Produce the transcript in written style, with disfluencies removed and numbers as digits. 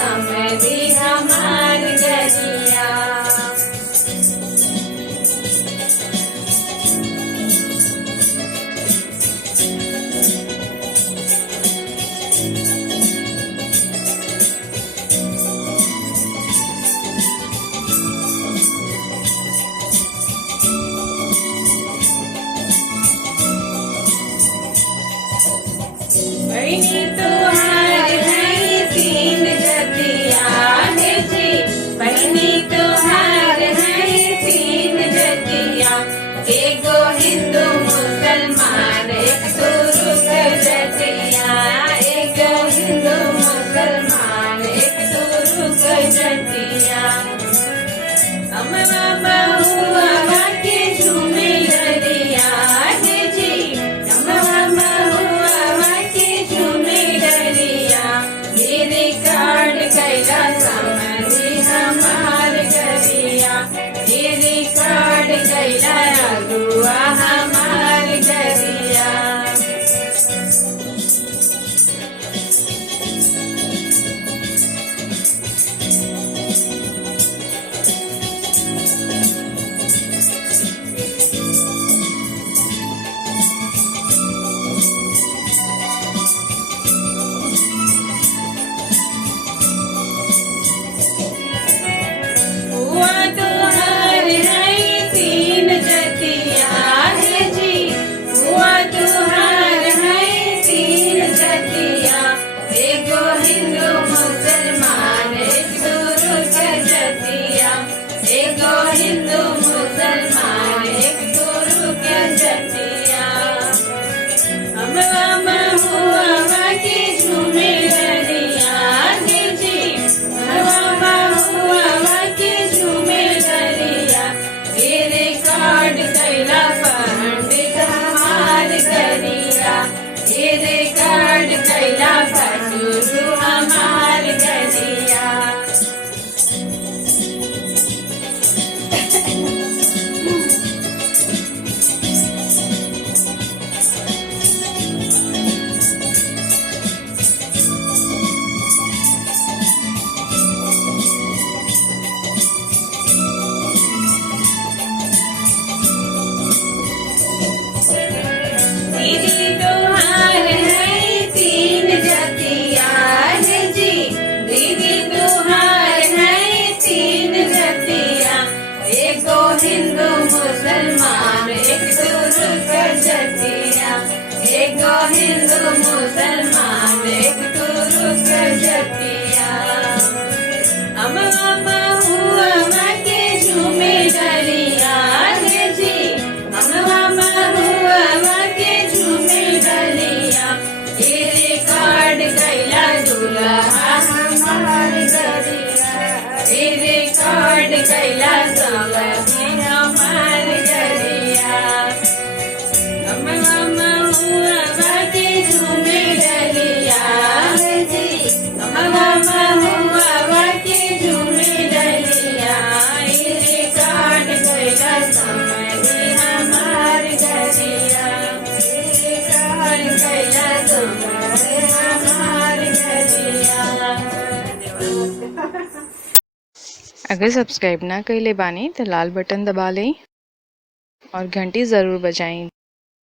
समझी हमार गरिया। बहिनी तुहार है तीन जतिया है जी, बहिनी तुहार है तीन जतिया। एगो हिंदू मुसलमान एक तुरुक जतिया, एगो हिंदू मुसलमान एक तुरुक जतिया। अमवा बहुआ के झूमे डरिया है जी, अमवा बहुआ के झूमे डरिया। मेरे कार्ड कैला समझी हमार गरिया, मेरे कार्ड कैला अगुआ हमार गरिया। हुआ तुहार है तीन जतिया है जी, हुआ तुहार है तीन जतिया। एगो हिंदू मुसलमान एक तुरुक जतिया, एगो हिंदू मुसलमान एक तुरुक जतिया। अमवा बहुआ के झूमे डरिया है जी, अमवा बहुआ के झूमे डरिया। मेरे कार्ड कैला पंडित हमार गरिया, मेरे कार्ड कैला भटूरू हमार गरिया। दीदी तुहार है तीन जतिया है जी, दीदी तुहार है तीन जतिया। एगो हिंदू मुसलमान एक तुरुक जतिया, एगो हिंदू मुसलमान एक तुरुक जतिया। अमवा बहुआ के झूमे डरिया है जी, अमवा बहुआ के झूमे डरिया। तेरे कार्ड कैला दूल्हा हमार गरिया, तेरे कार्ड कैला समझी हमार गरिया। अमवा बहुआ के झूमे डरिया है जी, अमवा बहुआ के झूमे डरिया। तेरे कार्ड कैला समझी हमार गरिया, तेरे कार्ड कैला समझी हमार गरिया। अगर सब्सक्राइब ना कइले बानी तो लाल बटन दबा लें और घंटी ज़रूर बजाएं।